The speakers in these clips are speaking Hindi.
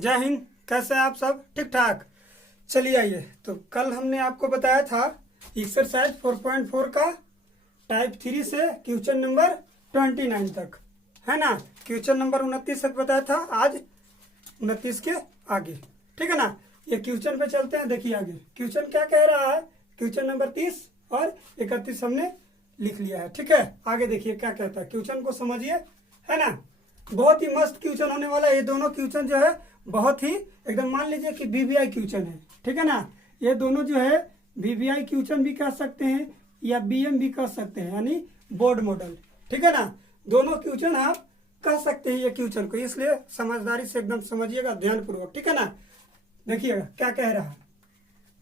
जय हिंद। कैसे हैं आप सब? ठीक ठाक। चलिए आइए, तो कल हमने आपको बताया था एक्सरसाइज 4.4 का टाइप 3 से क्वेश्चन नंबर 29 तक, है ना। क्वेश्चन नंबर 29 तक बताया था, आज 29 के आगे, ठीक है ना। ये क्वेश्चन पे चलते हैं। देखिए आगे क्वेश्चन क्या कह रहा है। क्वेश्चन नंबर 30 और 31 हमने लिख लिया है, ठीक है। आगे देखिए क्या कहता है, क्वेश्चन को समझिए, है ना। बहुत ही मस्त क्वेश्चन होने वाला है। ये दोनों क्वेश्चन जो है बहुत ही एकदम, मान लीजिए कि बीबीआई क्वेश्चन है, ठीक है ना। ये दोनों जो है बीबीआई क्वेश्चन भी कह सकते हैं या बीएम भी कह सकते हैं, यानी बोर्ड मॉडल, ठीक है ना। दोनों क्वेश्चन आप कह सकते हैं ये क्वेश्चन को, इसलिए समझदारी से एकदम समझिएगा, ध्यानपूर्वक, ठीक है ना। देखिएगा क्या कह रहा है।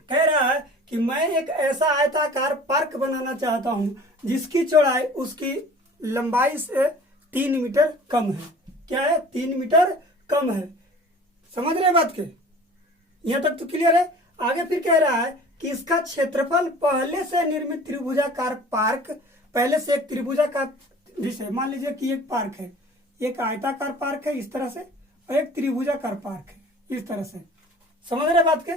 कह रहा है कि मैं एक ऐसा आयताकार पार्क बनाना चाहता हूं जिसकी चौड़ाई उसकी लंबाई से 3 मीटर कम है। क्या है? 3 मीटर कम है। समझ रहे बात के? यहां तक तो क्लियर है। आगे फिर कह रहा है कि इसका क्षेत्रफल पहले से निर्मित त्रिभुजाकार पार्क, पहले से एक त्रिभुजाकार, जैसे मान लीजिए कि एक पार्क है, एक आयताकार पार्क है इस तरह से, और एक त्रिभुजाकार पार्क है इस तरह से। समझ रहे बात के?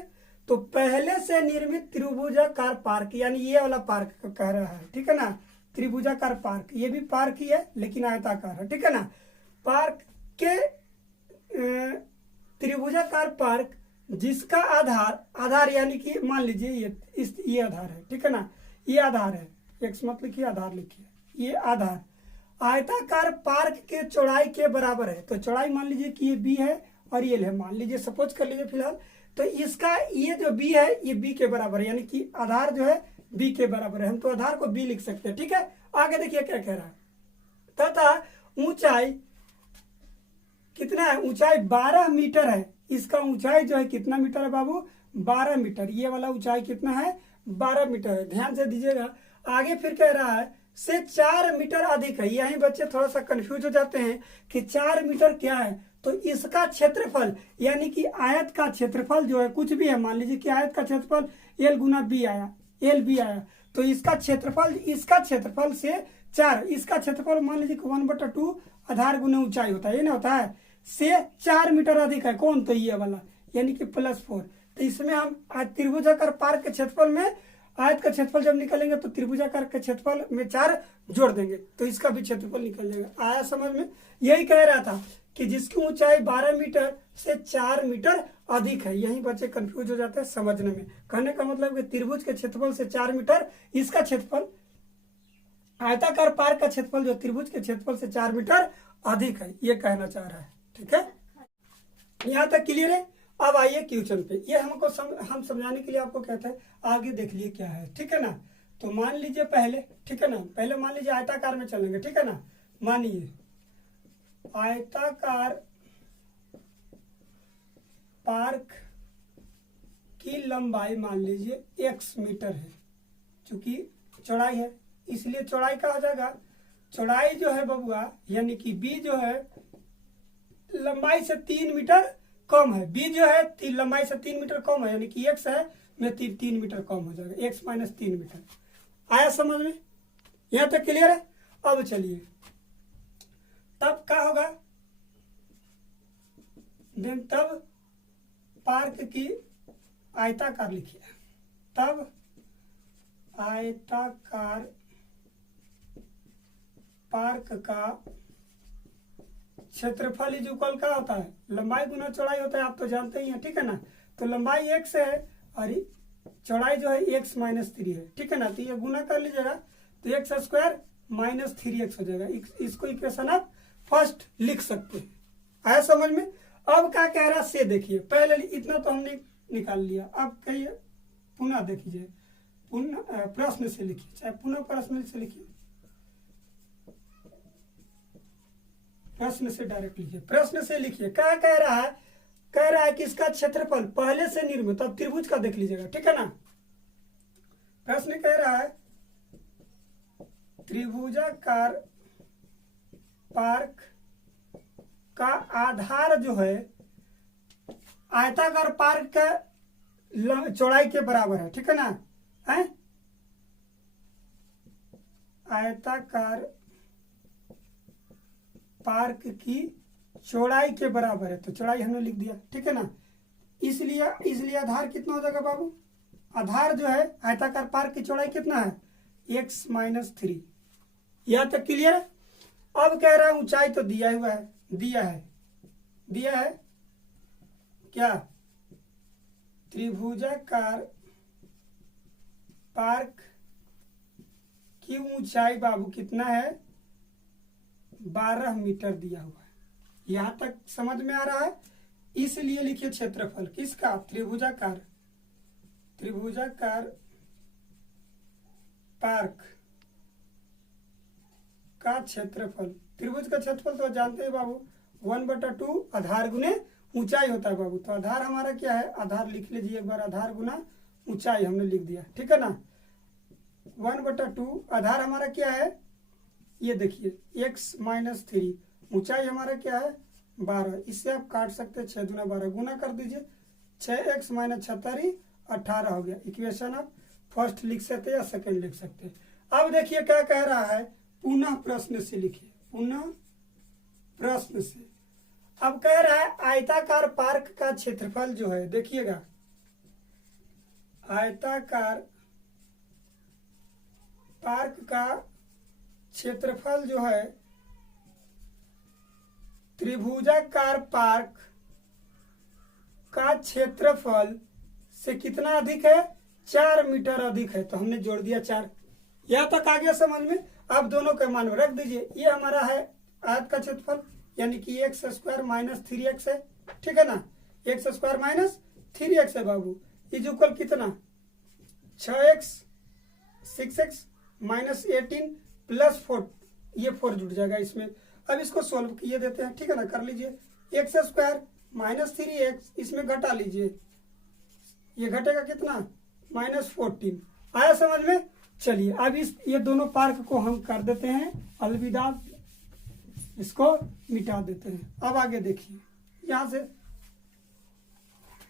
तो पहले से निर्मित त्रिभुजाकार पार्क, यानी ये वाला पार्क कह रहा है, ठीक है ना। त्रिभुजाकार पार्क, ये भी पार्क ही है लेकिन आयताकार है, ठीक है ना। पार्क के त्रिभुजाकार पार्क जिसका आधार यानी कि मान लीजिए ये आधार है, ठीक है ना। ये आधार है, एक्स मत लिखिए, आधार लिखिए। ये आधार आयताकार पार्क के चौड़ाई के बराबर है। तो चौड़ाई मान लीजिए कि ये बी है और ये है, मान लीजिए, सपोज कर लीजिए फिलहाल। तो इसका ये जो बी है ये बी के बराबर है, यानी कि आधार जो है बी के बराबर है। हम तो आधार को बी लिख सकते हैं, ठीक है। आगे देखिए क्या कह रहा है। तथा ऊंचाई कितना है? ऊंचाई 12 मीटर है। इसका ऊंचाई जो है कितना मीटर है बाबू? 12 मीटर। ये वाला ऊंचाई कितना है? 12 मीटर है। ध्यान से दीजिएगा। आगे फिर कह रहा है से 4 मीटर अधिक है। यही बच्चे थोड़ा सा कंफ्यूज हो जाते हैं कि 4 मीटर क्या है। तो इसका क्षेत्रफल, यानी कि आयत का क्षेत्रफल जो है, कुछ भी है, मान लीजिए कि आयत का क्षेत्रफल एल गुना बी आया, एल बी आया, तो इसका क्षेत्रफल से 4, इसका क्षेत्रफल मान लीजिए कि 1/2 आधार गुना ऊंचाई होता है, ये ना होता है, से 4 मीटर अधिक है। कौन? तो ये वाला, यानी कि +4। तो इसमें हम त्रिभुजाकार पार्क के क्षेत्रफल में आयत का क्षेत्रफल जब निकलेंगे तो त्रिभुजाकार के क्षेत्रफल में 4 जोड़ देंगे तो इसका भी क्षेत्रफल निकल जाएगा। आया समझ में? यही कह रहा था कि जिसकी ऊंचाई 12 मीटर से 4 मीटर अधिक है। यही बच्चे कंफ्यूज हो जाते हैं समझने में। कहने का मतलब कि त्रिभुज के क्षेत्रफल से 4 मीटर, इसका क्षेत्रफल, आयताकार पार्क का क्षेत्रफल जो त्रिभुज के क्षेत्रफल से 4 मीटर अधिक है, ये कहना चाह रहा है, ठीक है। यहाँ तक क्लियर है। अब आइए क्वेश्चन पे। ये हमको हम समझाने के लिए आपको कहते हैं, आगे देख लिए क्या है, ठीक है ना। तो मान लीजिए पहले, ठीक है ना, पहले मान लीजिए आयताकार में चलेंगे, ठीक है ना। मानिए आयताकार पार्क की लंबाई मान लीजिए x मीटर है, चूंकि चौड़ाई है इसलिए चौड़ाई का हो जाएगा। चौड़ाई जो है बबुआ, यानी कि b जो है लंबाई से 3 मीटर कम है। b जो है लंबाई से 3 मीटर कम है, यानी कि x है में 3 मीटर कम हो जाएगा, x - 3 मीटर। आया समझ में? यहां तक क्लियर है। अब चलिए, तब क्या होगा? देन तब पार्क की आयताकार लिखिए। तब आयताकार पार्क का क्षेत्रफल इज इक्वल क्या होता है? लंबाई गुना चौड़ाई होता है, आप तो जानते ही हैं, ठीक है ना। तो लंबाई x है और चौड़ाई जो है x - 3 है, ठीक है ना। तो ये गुना कर लीजिएगा तो x² - 3x हो जाएगा। इसको इक्वेशन आप फर्स्ट लिख सकते हैं। आया समझ में? अब क्या कह रहा से देखिए, पहले इतना तो हमने निकाल लिया। अब कहिए, पुनः देखिए, पुनः प्रश्न से लिखिए, चाहे पुनः प्रश्न से लिखिए, प्रश्न से डायरेक्ट लिखिए। प्रश्न से लिखिए क्या कह रहा है। कह रहा है कि इसका क्षेत्रफल पहले से निर्मित, अब त्रिभुज का देख लीजिएगा, ठीक है ना। प्रश्न कह रहा है त्रिभुजाकार पार्क का आधार जो है आयताकार पार्क का चौड़ाई के बराबर है, ठीक है ना। है आयताकार पार्क की चौड़ाई के बराबर है, तो चौड़ाई हमने लिख दिया, ठीक है ना। इसलिए आधार कितना हो जाएगा बाबू, आधार जो है आयताकार पार्क की चौड़ाई कितना है, x-3। यहाँ तक क्लियर है। अब कह रहा है ऊंचाई तो दिया हुआ है, दिया है क्या, त्रिभुजाकार पार्क की ऊंचाई बाबू कितना है, 12 मीटर दिया हुआ है। यहां तक समझ में आ रहा है। इसलिए लिखिए क्षेत्रफल किसका, त्रिभुजाकार पार्क का क्षेत्रफल। त्रिभुज का क्षेत्रफल तो जानते हैं बाबू, 1/2 आधार गुने ऊंचाई होता है बाबू। तो आधार हमारा क्या है, आधार लिख लीजिए एक बार, आधार गुना ऊंचाई हमने लिख दिया, ठीक है ना। 1/2 आधार हमारा क्या है, ये देखिए x-3, ऊंचाई हमारा क्या है 12। इससे आप काट सकते हैं, 6 दूना 12, गुना कर दीजिए, 6x - 76 18 हो गया। इक्वेशन आप फर्स्ट लिख सकते हैं या सेकंड लिख सकते हैं। अब देखिए क्या कह रहा है, पुनः प्रश्न से लिखिए, पुनः प्रश्न से। अब कह रहा है आयताकार पार्क का क्षेत्रफल जो है, देखिएगा आयताकार पार्क का क्षेत्रफल जो है त्रिभुजाकार पार्क का क्षेत्रफल से कितना अधिक है, 4 मीटर अधिक है। तो हमने जोड़ दिया 4। यहां तक आ गया समझ में। अब दोनों के मान रख दीजिए। ये हमारा है आयत का क्षेत्रफल, यानी कि x² - 3x है, ठीक है ना। x² - 3x है बाबू, इज इक्वल कितना, 6x 6x - 18 + 4, ये 4 जुड़ जाएगा इसमें। अब इसको सोल्व किए देते हैं, ठीक है ना, कर लीजिए। x² - 3x इसमें घटा लीजिए, ये घटेगा कितना, -14। आया समझ में। चलिए अब ये दोनों पार्क को हम कर देते हैं अलविदा, इसको मिटा देते हैं। अब आगे देखिए, यहां से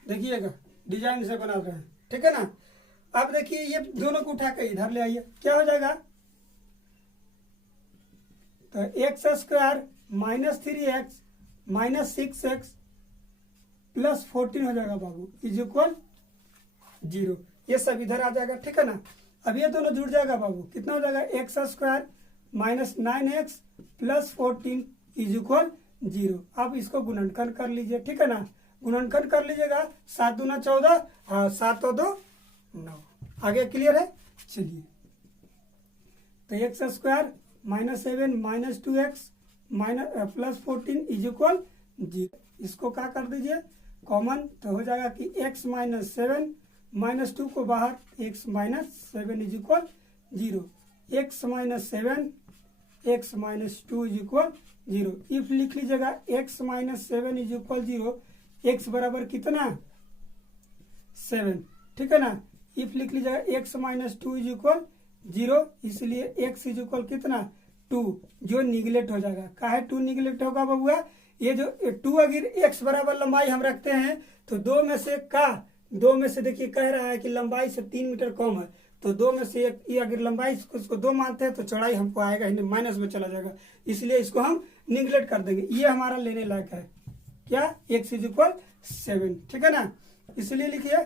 देखिएगा डिजाइन से बना रहे हैं, ठीक है ना। अब देखिए ये दोनों को उठा के इधर ले आइए, क्या हो जाएगा, तो x² - 3x - 6x + 14 हो जाएगा बाबू, इज इक्वल 0। ये सब इधर आ जाएगा, ठीक है ना। अब ये दोनों जुड़ जाएगा बाबू, कितना हो जाएगा, x² - 9x + 14 इज इक्वल 0। अब इसको गुणनखंड कर लीजिए, ठीक है ना। गुणनखंड कर लीजिएगा, 7 दूना 14, हाँ 7 और 2 9। आगे क्लियर है। चलिए तो x² - 7 - 2x + 14 इज इक्वल 0। इसको क्या कर दीजिए कॉमन, तो हो जाएगा कि x - 7 - 2 को बाहर, x - 7 is equal 0। x - 7 x - 2 is equal 0। If लिख लीजिएगा x - 7 इज इक्वल 0, x बराबर कितना 7, ठीक है ना। इफ लिख लीजिएगा x - 2 इज इक्वल 0, इसलिए x इज इक्वल कितना 2, जो निगलेक्ट हो जाएगा। काहे 2 निगलेक्ट होगा बबुआ, ये जो 2 अगर x बराबर लंबाई हम रखते हैं तो 2 में से देखिए कह रहा है कि लंबाई से 3 मीटर कम है, तो 2 में से एक, ये अगर लंबाई उसको 2 मानते हैं तो चौड़ाई हमको आएगा ही माइनस में चला जाएगा, इसलिए इसको हम निगलेक्ट कर देंगे। ये हमारा लेने लायक है क्या, x इज इक्वल 7, ठीक है ना। इसलिए लिखिए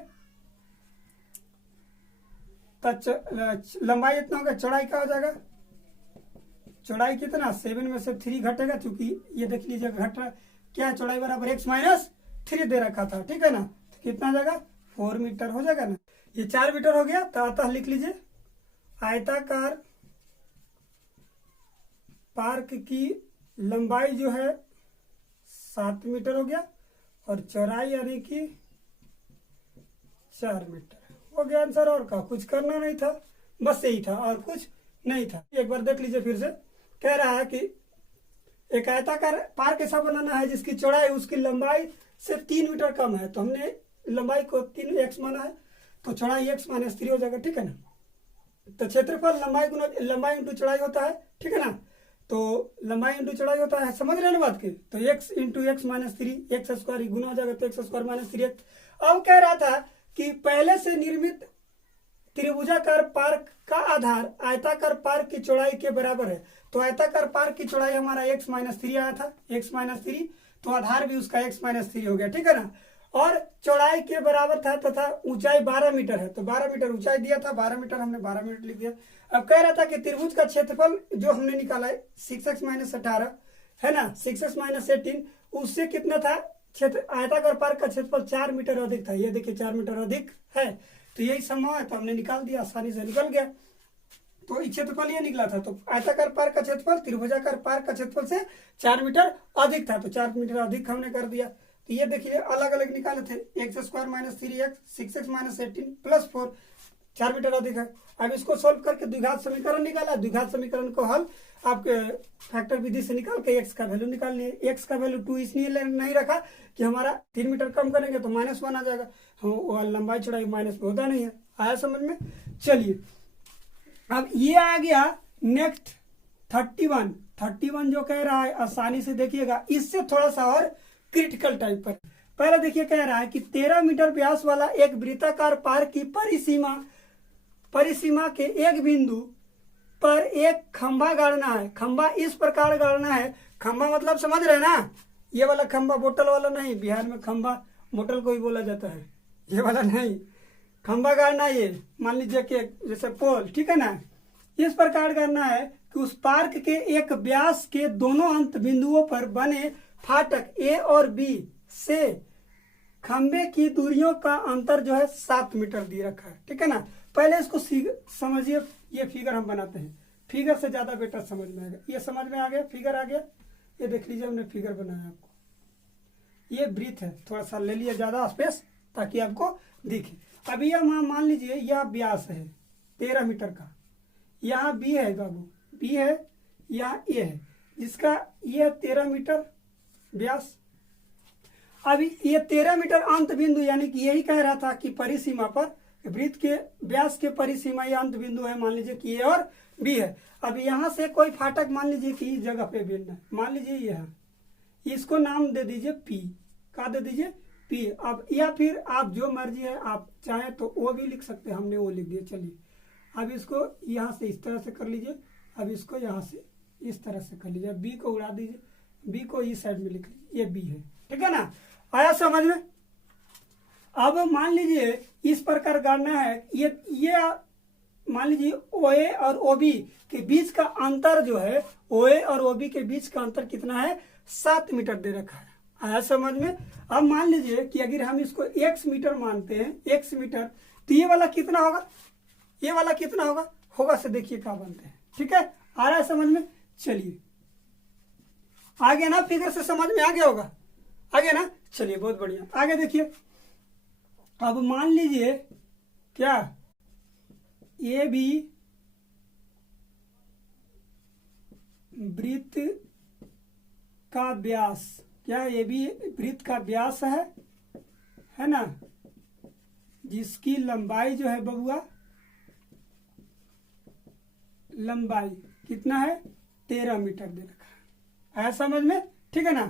लंबाई इतना होगा, चौड़ाई क्या हो जाएगा, चौड़ाई कितना 7 में से 3 घटेगा, क्योंकि ये देख लीजिए घट रहा क्या है, चौड़ाई बराबर x - 3 दे रखा था, ठीक है ना। तो कितना आ जाएगा 4 मीटर हो जाएगा ना। ये 4 मीटर हो गया, तो अतः लिख लीजिए आयताकार पार्क की लंबाई जो है 7 मीटर हो गया और चौड़ाई यानी कि 4 मीटर हो गया आंसर। और का कुछ करना नहीं था, बस यही था और कुछ नहीं था। एक बार देख लीजिए फिर से। कह रहा है कि एक आयताकार पार्क ऐसा बनाना है जिसकी चौड़ाई उसकी लंबाई से 3 मीटर कम है, तो हमने लंबाई को 3x माना है, तो चौड़ाई x - 3 हो जाएगा, ठीक है ना। तो क्षेत्रफल लंबाई इंटू चौड़ाई होता है, ठीक है ना। तो लंबाई इंटू चौड़ाई होता है, समझ रहे हैं ना बात की। तो x × x - 3 x² गुना हो जाएगा, तो x² - 3x। अब कह रहा था कि पहले से निर्मित त्रिभुजाकार पार्क का आधार आयताकार पार्क की चौड़ाई के बराबर है। तो आयताकार पार्क की चौड़ाई हमारा x - 3 आया था, x - 3। तो आधार भी उसका x-3 हो गया, ठीक है ना। और चौड़ाई के बराबर था तथा ऊंचाई 12 मीटर है, तो 12 मीटर ऊंचाई दिया था, 12 मीटर हमने 12 मीटर लिख दिया। अब कह रहा था कि त्रिभुज का क्षेत्रफल जो हमने निकाला है 6x-18 है ना, 6x-18, उससे कितना था क्षेत्र, आयताकार पार्क का क्षेत्रफल 4 मीटर अधिक था। ये देखिए 4 मीटर अधिक है, तो यही संभव है, तो हमने निकाल दिया, आसानी से निकल गया। तो क्षेत्रफल ये निकला था, तो आयताकार पार्क का क्षेत्रफल त्रिभुजाकार पार्क का क्षेत्रफल से 4 मीटर अधिक था, तो 4 मीटर अधिक हमने कर दिया। तो ये देखिए अलग अलग निकाले थे, x² - 3x 6x - 18 + 4, 4 मीटर अधिक है। अब इसको सोल्व करके द्विघात समीकरण निकाला, द्विघात समीकरण को हल आपके फैक्टर विधि से निकाल के x का वैल्यू निकालनी है। x का वैल्यू 2 इसलिए नहीं रखा कि हमारा 3 मीटर कम करेंगे तो -1 आ जाएगा, लंबाई चौड़ाई माइनस में होता नहीं है। आया समझ में? चलिए अब ये आ गया नेक्स्ट 31 जो कह रहा है आसानी से देखिएगा, इससे थोड़ा सा और क्रिटिकल टाइप पर। पहले देखिए कह रहा है कि 13 मीटर व्यास वाला एक वृत्ताकार पार्क की परिसीमा के एक बिंदु पर एक खंभा गाड़ना है। खंभा इस प्रकार गाड़ना है, खंभा मतलब समझ रहे ना, ये वाला खंभा बोतल वाला नहीं, बिहार में खंभा बोतल को ही बोला जाता है, ये वाला नहीं, खंभा गाड़ना ये मान लीजिए कि जैसे पोल, ठीक है ना, इस प्रकार करना है कि उस पार्क के एक व्यास के दोनों अंत बिंदुओं पर बने फाटक ए और बी से खंबे की दूरियों का अंतर जो है 7 मीटर दिए रखा है, ठीक है ना। पहले इसको समझिए, ये फिगर हम बनाते हैं, फिगर से ज्यादा बेटर समझ में आ गया। ये समझ में आ गया, फिगर आ गया, ये देख लीजिए हमने फिगर बनाया आपको। ये ब्रीथ है, थोड़ा सा ले लिया ज्यादा स्पेस ताकि आपको दिखे। अभी यह मान लीजिए यह व्यास है 13 मीटर का, यहाँ बी है बाबू, बी है, यहाँ ए है, जिसका यह 13 मीटर व्यास। अभी ये 13 मीटर अंत बिंदु, यानी कि यही कह रहा था कि परिसीमा पर वृत्त के व्यास के परिसीमा ये अंत बिंदु है, मान लीजिए कि ए और बी है। अब यहाँ से कोई फाटक मान लीजिए कि इस जगह पे बिंदु है, मान लीजिए ये है, इसको नाम दे दीजिए पी, का दे दीजिए पी। अब या फिर आप जो मर्जी है, आप चाहे तो ओ भी लिख सकते हैं, हमने वो लिख दिया। चलिए अब इसको यहाँ से इस तरह से कर लीजिए, अब इसको यहाँ से इस तरह से कर लीजिए, बी को उड़ा दीजिए, बी को इस साइड में लिख लीजिए, ये बी है, ठीक है ना। आया समझ में? अब मान लीजिए इस प्रकार गाड़ना है, ये मान लीजिए ओए और ओबी के बीच का अंतर जो है, ओए और ओबी के बीच का अंतर कितना है, 7 मीटर दे रखा है। आया समझ में? अब मान लीजिए कि अगर हम इसको x मीटर मानते हैं, x मीटर, तो ये वाला कितना होगा, ये वाला कितना होगा से देखिए क्या बनते हैं, ठीक है। आ रहा है समझ में? चलिए आगे ना, फिगर से समझ में आ गया होगा, आगे ना, चलिए बहुत बढ़िया, आगे देखिए। अब मान लीजिए क्या ये भी वृत्त का व्यास, क्या ये भी वृत्त का व्यास है ना, जिसकी लंबाई जो है बबुआ, लंबाई कितना है, 13 मीटर दे रखा है समझ में, ठीक है ना,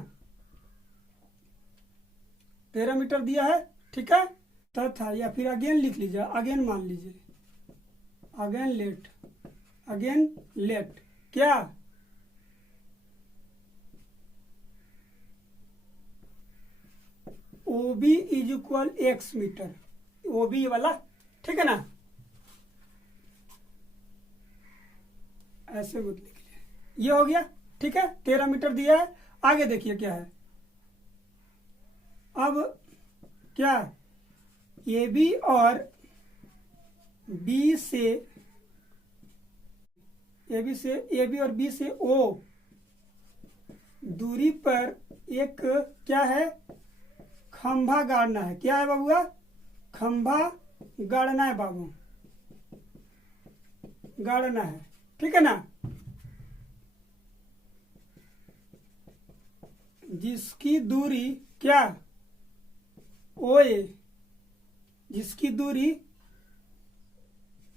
13 मीटर दिया है, ठीक है। तथा या फिर अगेन लिख लीजिए, अगेन मान लीजिए, अगेन लेट क्या, OB = x मीटर, OB वाला, ठीक है ना, ऐसे मत लिखिए, ये हो गया, ठीक है, 13 मीटर दिया है। आगे देखिए क्या है, अब क्या AB और B से O दूरी पर एक क्या है, खंभा गाड़ना है। क्या है बाबूआ, खंभा गाड़ना है बाबू, गाड़ना है, ठीक है ना, जिसकी दूरी क्या, OA, जिसकी दूरी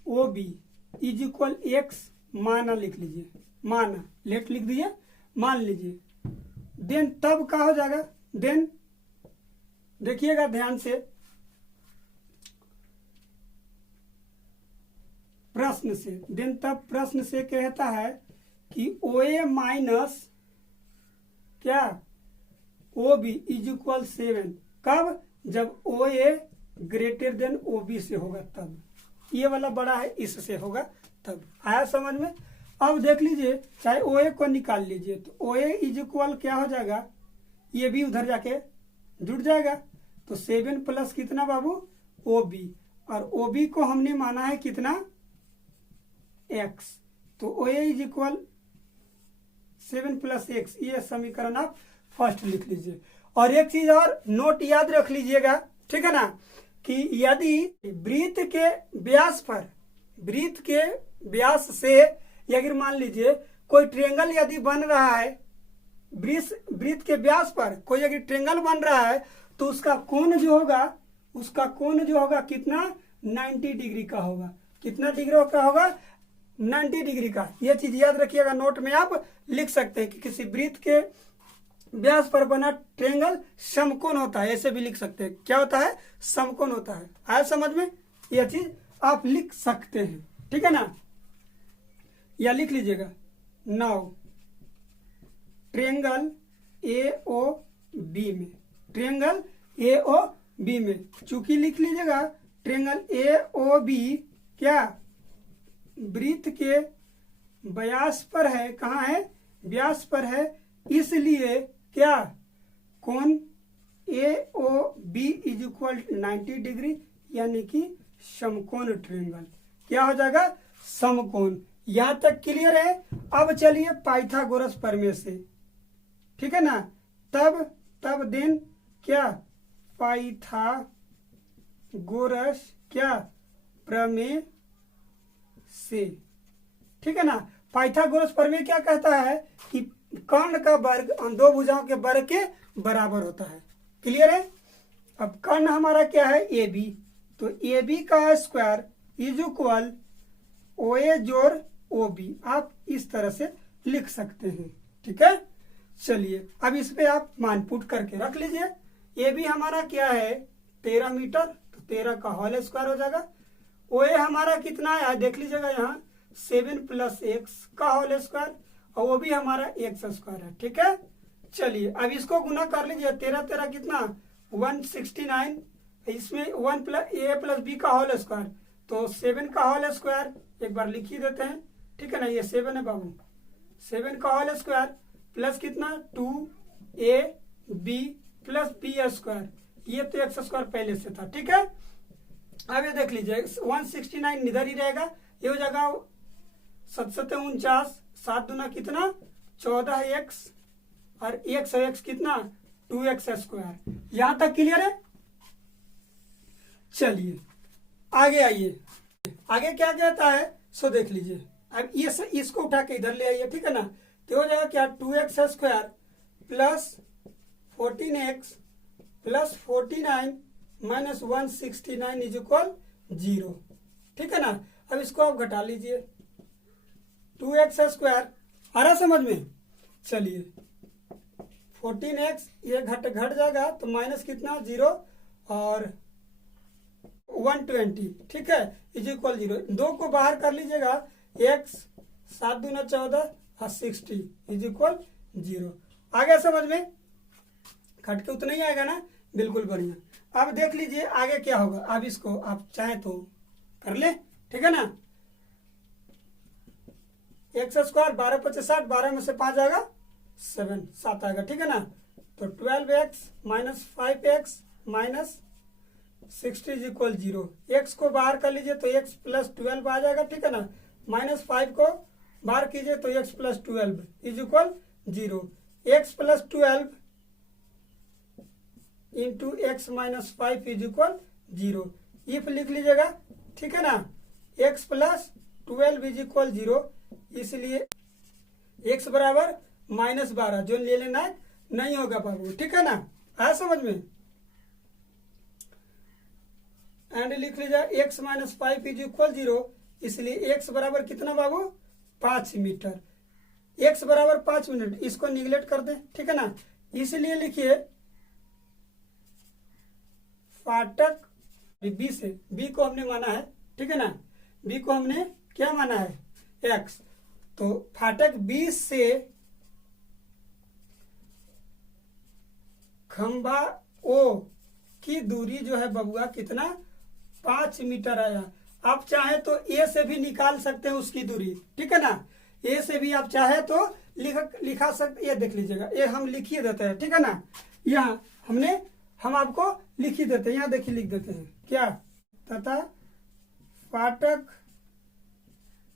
OB = x माना, लिख लीजिए, माना, लेट लिख दीजिए, मान लीजिए। देन तब क्या हो जाएगा, देन देखिएगा ध्यान से, प्रश्न से, देन तब प्रश्न से कहता है कि OA माइनस क्या, ओ बी इज इक्वल 7। कब? जब ओ ए ग्रेटर देन ओ बी से होगा तब। ये वाला बड़ा है, इससे होगा तब। आया समझ में? अब देख लीजिए, चाहे ओ ए को निकाल लीजिए तो ओ ए इज इक्वल क्या हो जाएगा, ये भी उधर जाके जुड़ जाएगा। तो 7 प्लस कितना बाबू, ओ बी, और ओ बी को हमने माना है कितना, एक्स। तो ओ A is equal 7 plus x, ये समीकरण आप फर्स्ट लिख लीजिए। और एक चीज और नोट याद रख लीजिएगा, ठीक है ना, कि यदि वृत्त के व्यास पर, वृत्त के व्यास से अगर मान लीजिए कोई ट्रायंगल यदि बन रहा है, वृत्त के व्यास पर कोई अगर ट्रायंगल बन रहा है तो उसका कोण जो होगा, उसका कोण जो होगा कितना, 90 डिग्री का होगा। कितना डिग्री का होगा, 90 डिग्री का। यह चीज याद रखिएगा, नोट में आप लिख सकते हैं कि किसी वृत्त के व्यास पर बना ट्रायंगल समकोण होता है, ऐसे भी लिख सकते हैं। क्या होता है, समकोण होता है। आया समझ में? यह चीज आप लिख सकते हैं, ठीक है ना, या लिख लीजिएगा। Now triangle A O B में, ट्रायंगल ए ओ बी में, चूंकि लिख लीजिएगा ट्रायंगल ए ओ बी क्या वृत्त के व्यास पर है, कहाँ है, व्यास पर है, इसलिए क्या, कोण A O B is equal 90 degree, यानी कि समकोण ट्रायंगल। क्या हो जाएगा, समकोण। यहां तक क्लियर है? अब चलिए पाइथागोरस प्रमेय से, ठीक है ना, तब देन क्या, पाइथागोरस क्या प्रमेय से, ठीक है ना। पाइथागोरस प्रमेय क्या कहता है कि कर्ण का वर्ग दो भुजाओं के वर्ग के बराबर होता है। क्लियर है? अब कर्ण हमारा क्या है, ए बी, तो ए बी का स्क्वायर इज इक्वल ओ ए जोड़ ओ बी, आप इस तरह से लिख सकते हैं, ठीक है। चलिए अब इस पे आप मान पुट करके रख लीजिए। ए बी हमारा क्या है, 13 मीटर, तो 13 का होल स्क्वायर हो जाएगा। ओ ए हमारा कितना है, देख लीजिएगा यहाँ 7 प्लस एक्स का होल स्क्वायर, और वो भी हमारा एक्स स्क्वायर है, ठीक है। चलिए अब इसको गुना कर लीजिए, 13 13 कितना 169, इसमें 1 प्लस ए प्लस बी का होल स्क्वायर, तो 7 का होल स्क्वायर एक बार लिख ही देते हैं, ठीक है ना। ये 7 है बाबू, 7 का होल स्क्वायर प्लस कितना 2 A B plus B square, ये तो एक्स स्क्वायर पहले से था, ठीक है। अब ये देख लीजिए 169 इधर ही रहेगा, ये हो जाएगा 749, 7 दूना कितना 14 एक्स, और एक्स और एक्स कितना 2x स्क्वायर। यहां तक क्लियर है? चलिए आगे आइए, आगे क्या कहता है सो देख लीजिए। अब ये इसको उठा के इधर ले आइए, ठीक है ना, तो हो जाएगा क्या 2x square plus 14x plus 49 minus 169 is equal 0, ठीक है ना। अब इसको आप घटा लीजिए, 2x स्क्वायर आ रहा समझ में। चलिए 14x ये घट जाएगा तो माइनस कितना 0 और 120, ठीक है, इज इक्वल 0। 2 को बाहर कर लीजिएगा, x 7 दूना 14 और 60 इज इक्वल 0। आ गया समझ में? घट के उतना ही आएगा ना, बिल्कुल बढ़िया। अब देख लीजिए आगे क्या होगा। अब इसको आप चाहे तो कर ले, ठीक है ना। एक्स स्क्वायर 12 25 60, 12 में से 5 आएगा 7 आएगा, ठीक है ना। तो 12x minus 5x minus 60 is equal 0। X को बाहर कर लीजिए तो x प्लस 12 आ जाएगा, ठीक है ना। माइनस 5 को बाहर कीजिए तो x plus 12 is equal 0। x plus 12 into x minus 5 is equal 0। If लिख लीजिएगा, ठीक है ना। x प्लस 12 इज इक्वल 0, इसलिए x बराबर -12 जो ले लेना है नहीं होगा बाबू, ठीक है ना। आया समझ में? एंड लिख लीजिए x माइनस 5 इज इक्वल 0, इसलिए x बराबर कितना बाबू 5 मीटर। x बराबर 5 मिनट, इसको निगलेक्ट कर दें, ठीक है ना। इसलिए लिखिए फाटक b से, b को हमने माना है, ठीक है ना, b को हमने क्या माना है x, तो फाटक b से खंभा ओ की दूरी जो है बबुआ कितना 5 मीटर आया। आप चाहे तो ए से भी निकाल सकते हैं उसकी दूरी, ठीक है ना। ए से भी आप चाहे तो लिखा सकते, ये देख लीजिएगा, ये हम लिख ही देते हैं, ठीक है ना। यहाँ हम आपको लिख ही देते हैं, यहाँ देखिए लिख देते हैं क्या, तथा फाटक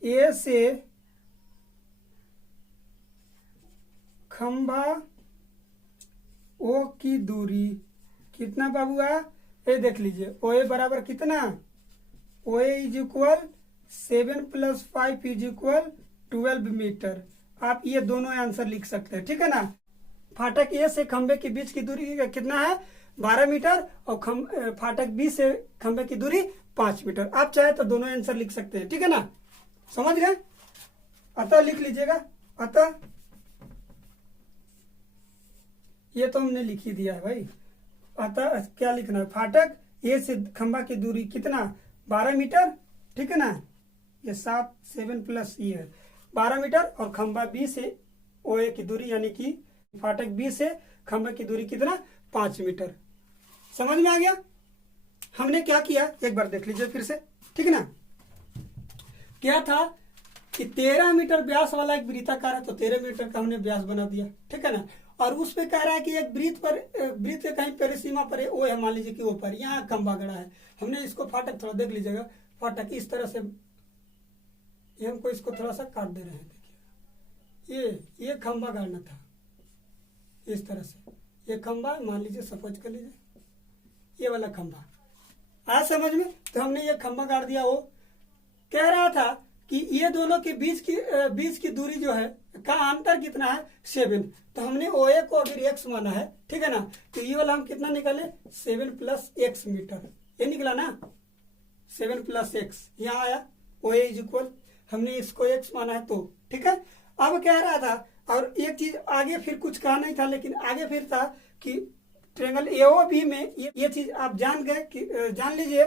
ए से खंभा ओ की दूरी कितना बबुआ, ये देख लीजिए, ओ ए बराबर कितना, O A is equal 7 + 5 is equal 12 metre. आप ये दोनों आंसर लिख सकते हैं, ठीक है ना। फाटक ए से खंबे के बीच की दूरी कितना है 12 मीटर और फाटक बी से खंबे की दूरी 5 मीटर। आप चाहे तो दोनों आंसर लिख सकते हैं, ठीक है ना, समझ गए। अतः लिख लीजिएगा, अतः ये तो हमने लिख ही दिया है भाई। अतः क्या लिखना है, फाटक ए से खंबा की दूरी कितना 12 मीटर, ठीक है ना। ये 7 + ये है 12 मीटर और खंबा बी से ओ ए की दूरी यानी कि फाटक बी से खंबे की दूरी कितना 5 मीटर। समझ में आ गया। हमने क्या किया एक बार देख लीजिए फिर से, ठीक है ना। क्या था कि 13 मीटर व्यास वाला एक वृत्ताकार है तो 13 मीटर का हमने व्यास बना दिया, ठीक है ना। और उस पे कह रहा है कि एक वृत्त के कहीं परिसीमा पर ओ है, मान लीजिए कि वो पर यहाँ खंबा गड़ा है। हमने इसको फाटक थोड़ा देख लीजिएगा, फाटक इस तरह से ये हमको इसको थोड़ा सा काट दे रहे हैं, देखिए ये खंबा गाड़ना था इस तरह से, ये खंबा मान लीजिए सपोज कर लीजिए ये वाला खंबा आज समझ में। तो हमने ये खंबा गाड़ दिया। वो कह रहा था कि ये दोनों के बीच की दूरी जो है का अंतर कितना है 7। तो हमने ओ ए को अगर x माना है, ठीक है ना, तो ये वाला हम कितना निकाले 7 + x मीटर, ये निकला ना 7 + x, यहाँ आया ओ ए इज इक्वल, हमने इसको x माना है तो, ठीक है। अब कह रहा था और एक चीज आगे फिर कुछ कहा नहीं था, लेकिन आगे फिर था कि ट्रायंगल एओबी में ये चीज आप जान गए कि जान लीजिए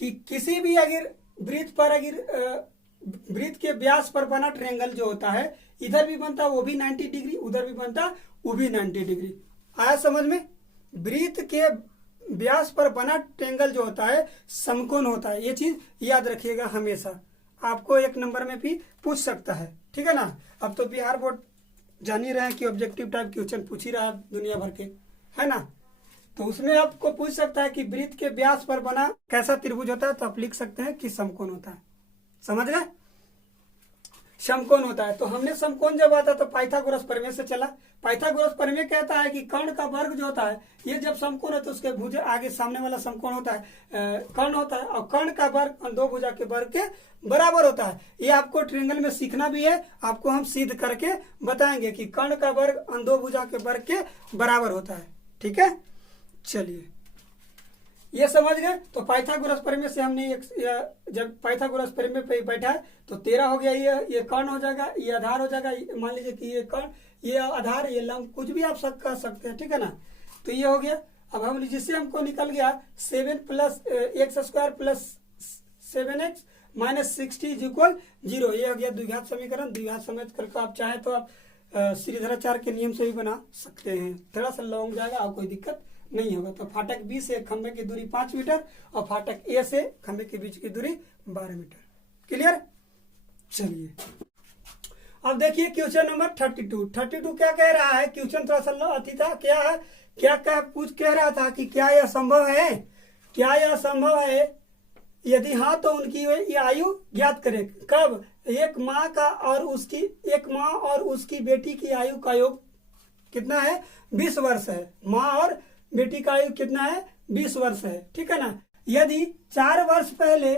कि किसी भी अगर वृत्त पर अगर वृत्त के व्यास पर बना ट्रायंगल जो होता है, इधर भी बनता वो भी 90 डिग्री, उधर भी बनता वो भी 90 डिग्री। आया समझ में। वृत्त के व्यास पर बना ट्रायंगल जो होता है समकोण होता है, ये चीज याद रखिएगा हमेशा, आपको 1 नंबर में भी पूछ सकता है, ठीक है ना। अब तो बिहार बोर्ड जान ही रहे हैं कि ऑब्जेक्टिव टाइप क्वेश्चन पूछ ही रहा है दुनिया भर के, है ना। तो उसमें आपको पूछ सकता है कि वृत्त के व्यास पर बना कैसा त्रिभुज होता है, तो आप लिख सकते हैं कि समकोण होता है। समझ गए, समकोण होता है। तो हमने समकोण जब आता तो पाइथागोरस प्रमेय से चला। पाइथागोरस प्रमेय कहता है कि कर्ण का वर्ग जो होता है ये जब समकोण है तो उसके भुजा आगे सामने वाला समकोण होता है, कर्ण होता है, और कर्ण का वर्ग दो भुजा के वर्ग के बराबर होता है। ये आपको ट्रायंगल में सीखना भी है, आपको हम सिद्ध करके बताएंगे कि कर्ण का वर्ग दो भुजा के वर्ग के बराबर होता है, ठीक है। चलिए ये समझ गए। तो पाइथागोरस प्रमेय से हमने जब पाइथागोरस प्रमेय पे बैठा है तो 13 हो गया, ये कर्ण हो जाएगा, ये आधार हो जाएगा। मान लीजिए कि ये कर्ण, ये आधार, ये लंब, कुछ भी आप कर सकते हैं, ठीक है ना। तो ये हो गया। अब हम जिससे हमको निकल गया 7 + x² + 7x - 60 = 0। ये हो गया द्विघात समीकरण। द्विघात समीकरण को आप चाहे तो आप श्रीधराचार्य के नियम से भी बना सकते हैं, थोड़ा सा लॉन्ग जाएगा और कोई दिक्कत नहीं होगा। तो फाटक बी से खंबे की दूरी 5 मीटर और फाटक ए से खंबे के बीच की दूरी 12 मीटर। क्लियर। चलिए अब देखिए क्वेश्चन नंबर 32 क्या कह रहा है। क्वेश्चन थोड़ा सा अति था, क्या है, क्या कह रहा था कि क्या यह संभव है, क्या यह संभव है, यदि हाँ तो उनकी आयु ज्ञात करें। कब, एक माँ और उसकी बेटी की आयु का योग कितना है 20 वर्ष है। माँ और बेटी का आयु कितना है 20 वर्ष है, ठीक है ना। यदि 4 वर्ष पहले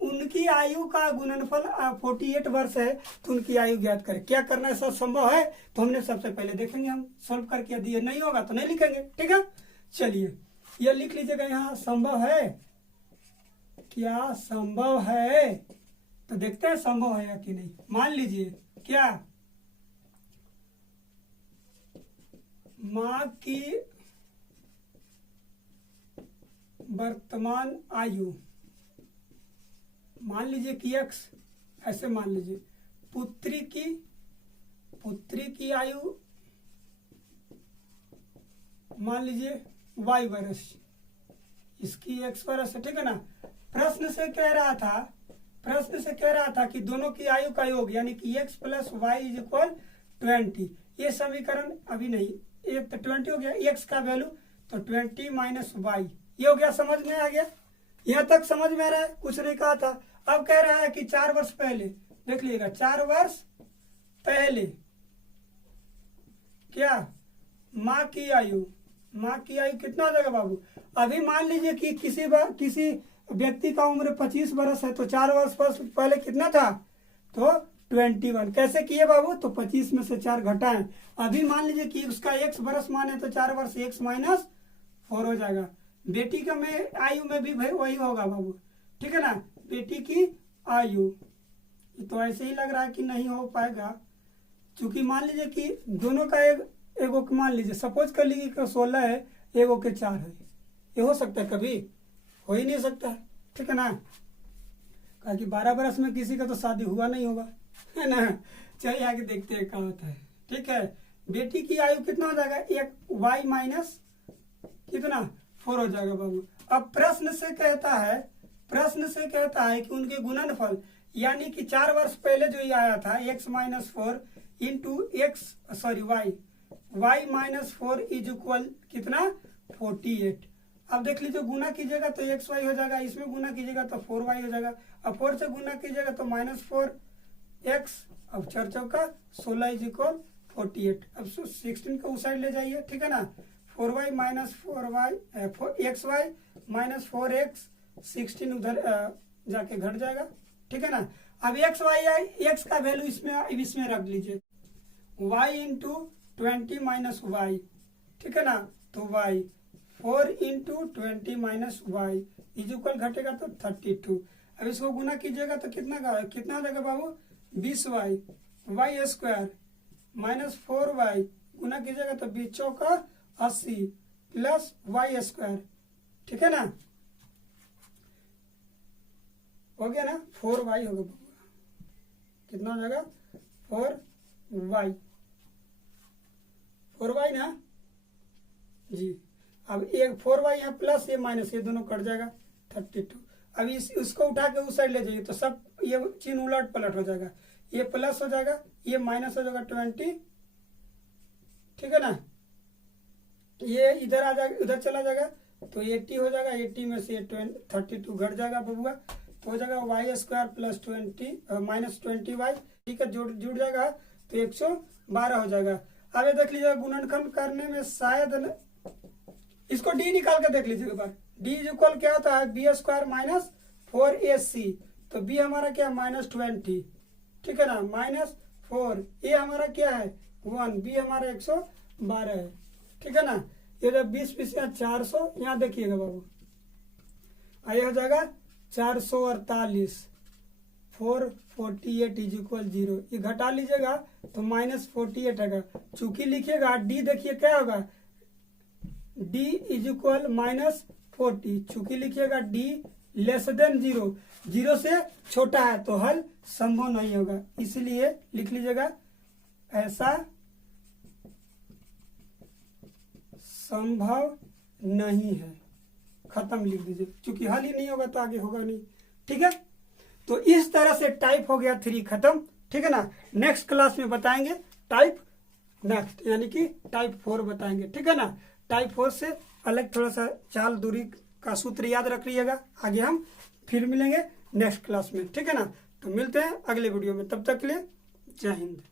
उनकी आयु का गुणनफल 48 वर्ष है तो उनकी आयु ज्ञात करें। क्या करना है, सब संभव है। तो हमने सबसे पहले देखेंगे हम सॉल्व करके, यदि ये नहीं होगा तो नहीं लिखेंगे, ठीक है। चलिए ये लिख लीजिएगा यहाँ, संभव है, क्या संभव है। तो देखते हैं संभव है या कि नहीं। मान लीजिए क्या माँ की वर्तमान आयु, मान लीजिए कि x, ऐसे मान लीजिए पुत्री की आयु मान लीजिए y वर्ष, इसकी x वर्ष है, ठीक है ना। प्रश्न से कह रहा था कि दोनों की आयु का योग यानी कि x plus Y is equal 20। ये समीकरण अभी नहीं, एक तो 20 हो गया, x का वैल्यू तो 20 माइनस वाई, ये हो गया। समझ में आ गया? यहाँ तक समझ में आ रहा है? कुछ नहीं कहा था। अब कह रहा है कि 4 वर्ष पहले, देख लीजिएगा 4 वर्ष पहले क्या माँ की आयु कितना हो जाएगा बाबू? अभी मान लीजिए कि किसी व्यक्ति का उम्र 25 वर्ष है, तो 4 वर्ष पहले कितना था? तो 21। कैसे किए बाबू? तो 25 में से 4 घटाएं। अभी मान लीजिए कि उसका x वर्ष माने तो 4 वर्ष x माइनस 4 हो जाएगा। बेटी का में आयु में भी भाई वही होगा बाबू, ठीक है ना। बेटी की आयु तो ऐसे ही लग रहा है कि नहीं हो पाएगा, क्योंकि मान लीजिए कि दोनों का एगो के मान लीजिए, सपोज कर लीजिए कि 16 है, एगो के 4 है। ये हो सकता है? कभी हो ही नहीं सकता है, ठीक है ना। कहा कि 12 वर्ष में किसी का तो शादी हुआ नहीं होगा, है ना। चलिए आगे देखते हैं क्या होता है, ठीक है। बेटी की आयु कितना हो जाएगा? एक y माइनस कितना 4 हो जाएगा बाबू। अब प्रश्न से कहता है कि उनके गुणनफल यानी कि 4 वर्ष पहले जो ये आया था x minus 4 into y minus 4 is equal कितना 48। अब देख लीजिए गुना कीजिएगा तो xy हो जाएगा, इसमें गुना कीजिएगा तो 4y हो जाएगा। अब 4 से गुना कीजिएगा तो -4x, अब 4 चौका 16 इज इक्वल 48। अब 16 को उस साइड ले जाइए, ठीक है ना। 4y minus 4xy minus 4x 16 उधर जाके घट जाएगा, ठीक है ना। अब x का वैल्यू इसमें रख लीजिए, y इंटू 20 माइनस वाई, ठीक है ना। तो y 4 into 20 minus Y is equal घटेगा तो 32। अब इसको गुना कीजिएगा तो कितना हो जाएगा बाबू? 20y Y square minus 4y गुना कीजिएगा तो 20 चौका 80 प्लस वाई स्क्वायर, ठीक है ना। हो गया ना, 4y होगा बाबू। कितना हो जाएगा? 4y ना जी। अब एक 4y यहाँ प्लस ये माइनस, ये दोनों कट जाएगा 32। अब इसको उठा के उस साइड ले जाइए तो सब ये चिन्ह उलट पलट हो जाएगा, ये प्लस हो जाएगा, ये माइनस हो जाएगा 20, ठीक है ना। ये इधर आ जाएगा, उधर चला जाएगा तो 80 हो जाएगा, 80 में से 32 घट जाएगा बबुआ, तो हो जाएगा Y square plus 20 minus 20y, ठीक है। जुड़ जाएगा तो 112 हो जाएगा। अब ये देख लीजिएगा गुणनखंड करने में शायद इसको d निकाल के देख लीजिए एक बार। d इज इक्वल क्या होता है? बी स्क्वायर माइनस 4ac, तो b हमारा क्या है? -20, ठीक है ना। -4 a हमारा क्या है? 1, b हमारा 112 है, ठीक है ना। ये जब 20 यहाँ 400, यहाँ देखिएगा बाबू, ये हो जाएगा 448, 448 इज इक्वल 0। ये घटा लीजिएगा तो -48 आएगा। चूंकि लिखिएगा d, देखिए क्या होगा? d is equal -40। चूंकि लिखिएगा d लेस देन 0, 0 से छोटा है तो हल संभव नहीं होगा, इसलिए लिख लीजिएगा ऐसा संभव नहीं है, खत्म लिख दीजिए। चूंकि हल ही नहीं होगा तो आगे होगा नहीं, ठीक है। तो इस तरह से टाइप हो गया 3 खत्म, ठीक है ना। नेक्स्ट क्लास में बताएंगे टाइप नेक्स्ट, यानी कि टाइप 4 बताएंगे, ठीक है ना। टाइप 4 से अलग थोड़ा सा चाल दूरी का सूत्र याद रख लीजिएगा। आगे हम फिर मिलेंगे नेक्स्ट क्लास में, ठीक है ना। तो मिलते हैं अगले वीडियो में, तब तक के लिए जय हिंद।